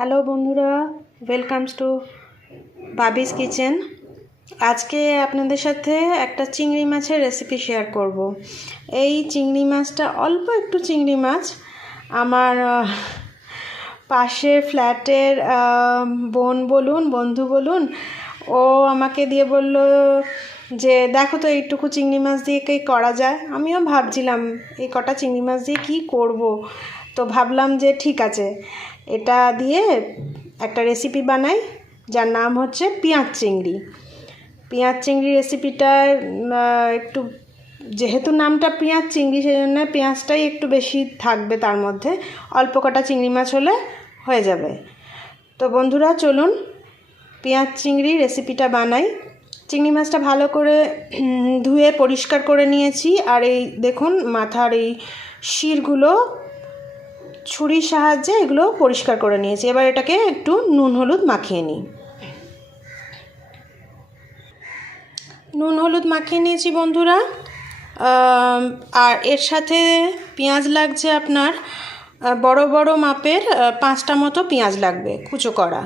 Hello বন্ধুরা, welcomes two বাবিস kitchen. আজকে আপনাদের সাথে একটা চিংড়ি মাছের রেসিপি শেয়ার করব। এই চিংড়ি মাছটা অল্প একটু চিংড়ি মাছ আমার পাশের ফ্ল্যাটের বন্ধু বলুন, ও আমাকে দিয়ে বলল যে দেখো তো এইটুকু চিংড়ি মাছ দিয়ে কি করা যায়। আমিও ভাবছিলাম এই কটা চিংড়ি মাছ দিয়ে কী করব, তো ভাবলাম যে ঠিক আছে, এটা দিয়ে একটা রেসিপি বানাই যার নাম হচ্ছে পেঁয়াজ চিংড়ি রেসিপিটা একটু, যেহেতু নামটা পেঁয়াজ চিংড়ি, সেই জন্য পেঁয়াজটাই একটু বেশি থাকবে, তার মধ্যে অল্প কটা চিংড়ি মাছ হলে হয়ে যাবে। তো বন্ধুরা চলুন পেঁয়াজ চিংড়ি রেসিপিটা বানাই। চিংড়ি মাছটা ভালো করে ধুয়ে পরিষ্কার করে নিয়েছি, আর এই দেখুন মাথার এই শিরগুলো ছুরির সাহায্যে এগুলো পরিষ্কার করে নিয়েছি। এবার এটাকে একটু নুন হলুদ মাখিয়ে নিই। নুন হলুদ মাখিয়ে নিয়েছি বন্ধুরা। আর এর সাথে পেঁয়াজ লাগছে আপনার বড় বড় মাপের 5টা মতো পেঁয়াজ লাগবে কুচো করা।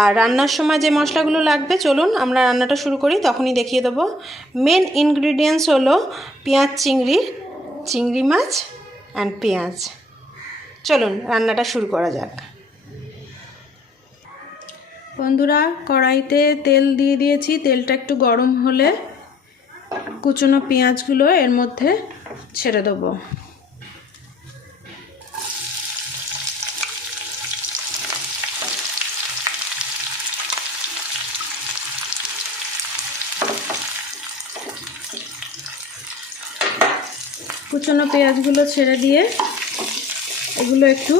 আর রান্নার সময় যে মশলাগুলো লাগবে, চলুন আমরা রান্নাটা শুরু করি, তখনই দেখিয়ে দেবো। মেন ইনগ্রিডিয়েন্টস হলো পেঁয়াজ চিংড়ি মাছ অ্যান্ড পেঁয়াজ। চলুন রান্নাটা শুরু করা যাক। বন্ধুরা, কড়াইতে তেল দিয়ে দিয়েছি। তেলটা একটু গরম হলে কুচনো পেঁয়াজগুলো এর মধ্যে ছেড়ে দেবো। কুচনো পেঁয়াজগুলো ছেড়ে দিয়ে এগুলো একটু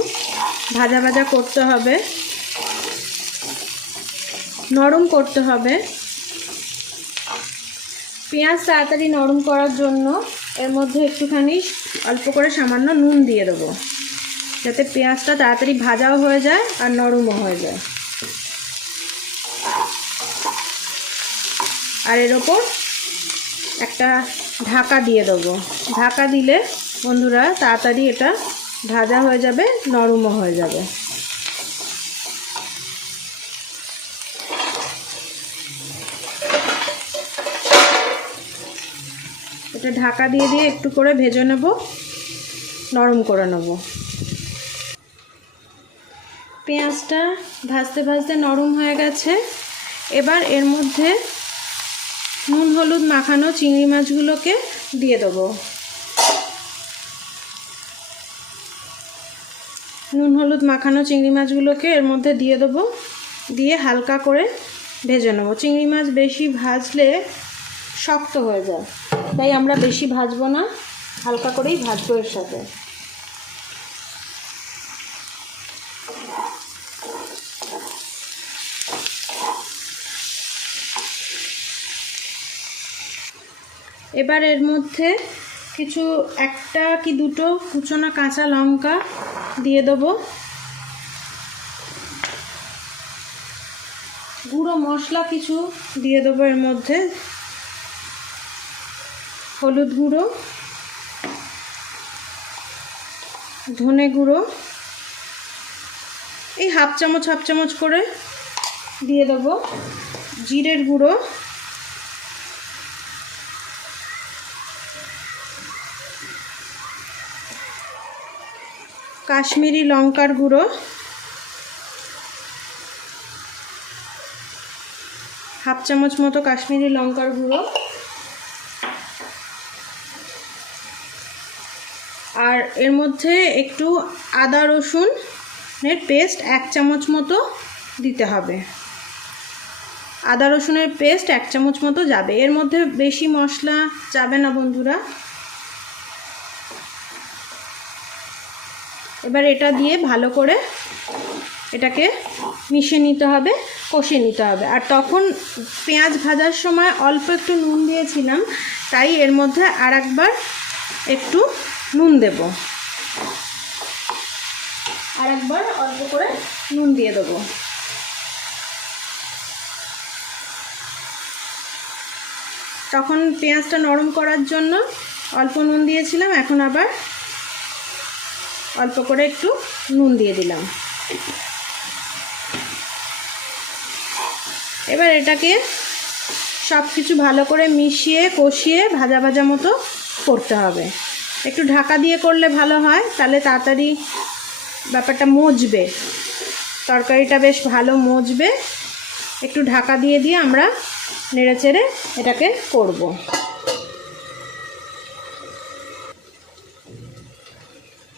ভাজা ভাজা করতে হবে, নরম করতে হবে। পেঁয়াজ তাড়াতাড়ি নরম করার জন্য এর মধ্যে একটুখানি অল্প করে সামান্য নুন দিয়ে দেবো, যাতে পেঁয়াজটা তাড়াতাড়ি ভাজাও হয়ে যায় আর নরমও হয়ে যায়। আর এর ওপর একটা ঢাকা দিয়ে দেবো। ঢাকা দিলে বন্ধুরা তাড়াতাড়ি এটা ভাজা হয়ে যাবে, নরমও হয়ে যাবে। এটা ঢাকা দিয়ে দিয়ে একটু করে ভেজে নেব, নরম করে নেব। পেঁয়াজটা ভাজতে ভাজতে নরম হয়ে গেছে। এবার এর মধ্যে নুন হলুদ মাখানো চিংড়ি মাছগুলোকে দিয়ে দেবো। নুন হলুদ মাখানো চিংড়ি মাছগুলোকে এর মধ্যে দিয়ে দেবো, দিয়ে হালকা করে ভেজে নেবো। চিংড়ি মাছ বেশি ভাজলে শক্ত হয়ে যায়, তাই আমরা বেশি ভাজবো না, হালকা করেই ভাজবো এর সাথে। এবার এর মধ্যে কিছু একটা কি দুটো কুচনো কাঁচা লঙ্কা দিয়ে দেবো। গুঁড়ো মশলা কিছু দিয়ে দেবো এর মধ্যে, হলুদ গুঁড়ো, ধনে গুঁড়ো এই হাফ চামচ করে দিয়ে দেবো, জিরের গুঁড়ো, কাশ্মীরি লঙ্কার গুঁড়ো, হাফ চামচ মতো কাশ্মীরি লঙ্কার গুঁড়ো, আর এর মধ্যে একটু আদা রসুনের পেস্ট 1 চামচ মতো দিতে হবে। আদা রসুনের পেস্ট 1 চামচ মতো যাবে, এর মধ্যে বেশি মশলা যাবে না বন্ধুরা। এবার এটা দিয়ে ভালো করে এটাকে মিশিয়ে নিতে হবে, কষিয়ে নিতে হবে। আর তখন পেঁয়াজ ভাজার সময় অল্প একটু নুন দিয়েছিলাম, তাই এর মধ্যে আর একবার একটু নুন দেব, আর একবার অল্প করে নুন দিয়ে দেবো। তখন পেঁয়াজটা নরম করার জন্য অল্প নুন দিয়েছিলাম, এখন আবার অল্প করে একটু নুন দিয়ে দিলাম। এবার এটাকে সব কিছু ভালো করে মিশিয়ে কষিয়ে ভাজা ভাজা মতো করতে হবে। একটু ঢাকা দিয়ে করলে ভালো হয়, তাহলে তাড়াতাড়ি ব্যাপারটা মজবে, তরকারিটা বেশ ভালো মজবে। একটু ঢাকা দিয়ে দিয়ে আমরা নেড়ে চেড়ে এটাকে করব।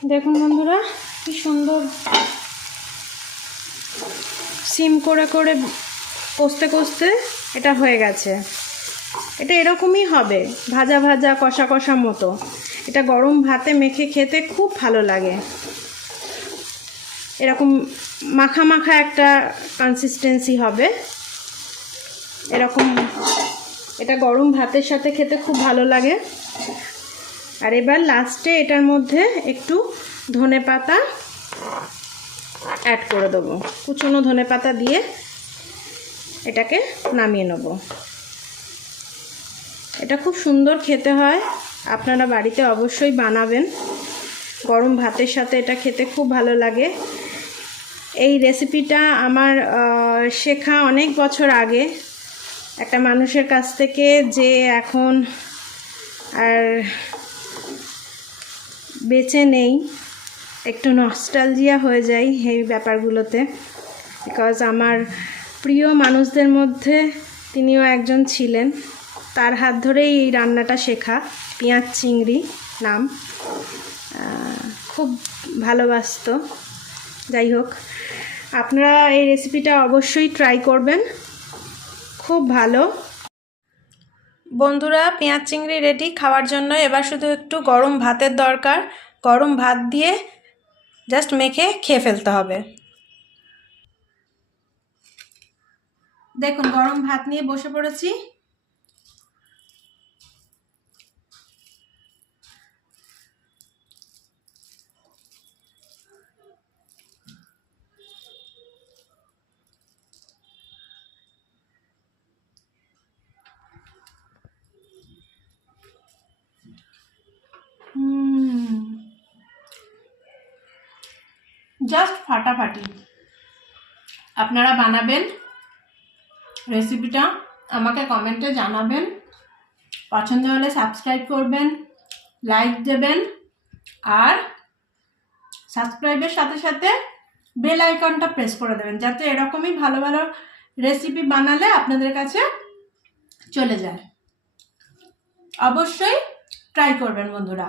দেখুন বন্ধুরা, কি সুন্দর সিম করে করে কষতে কষতে এটা হয়ে গেছে। এটা এরকমই হবে, ভাজা ভাজা কষা কষা মতো। এটা গরম ভাতে মেখে খেতে খুব ভালো লাগে। এরকম মাখা মাখা একটা কনসিস্টেন্সি হবে এরকম। এটা গরম ভাতের সাথে খেতে খুব ভালো লাগে। আর এবার লাস্টে এটার মধ্যে একটু ধনেপাতা অ্যাড করে দেবো, কুচনো ধনেপাতা দিয়ে এটাকে নামিয়ে নেব। এটা খুব সুন্দর খেতে হয়, আপনারা বাড়িতে অবশ্যই বানাবেন। গরম ভাতের সাথে এটা খেতে খুব ভালো লাগে। এই রেসিপিটা আমার শেখা অনেক বছর আগে একটা মানুষের কাছ থেকে, যে এখন আর বেঁচে নেই। একটু নস্টালজিয়া হয়ে যায় এই ব্যাপারগুলোতে, বিকজ আমার প্রিয় মানুষদের মধ্যে তিনিও একজন ছিলেন। তার হাত ধরেই এই রান্নাটা শেখা, পেঁয়াজ চিংড়ি নাম। খুব ভালোবাসত। যাই হোক, আপনারা এই রেসিপিটা অবশ্যই ট্রাই করবেন, খুব ভালো। বন্ধুরা, পেঁয়াজ চিংড়ি রেডি খাওয়ার জন্য। এবার শুধু একটু গরম ভাতের দরকার। গরম ভাত দিয়ে জাস্ট মেখে খেয়ে ফেলতে হবে। দেখুন, গরম ভাত নিয়ে বসে পড়েছি। জাস্ট ফাটাফাটি। আপনারা বানাবেন রেসিপিটা, আমাকে কমেন্টে জানাবেন। পছন্দ হলে সাবস্ক্রাইব করবেন, লাইক দেবেন, আর সাবস্ক্রাইবের সাথে সাথে বেল আইকনটা প্রেস করে দেবেন, যাতে এরকমই ভালো ভালো রেসিপি বানালে আপনাদের কাছে চলে যায়। অবশ্যই ট্রাই করবেন বন্ধুরা।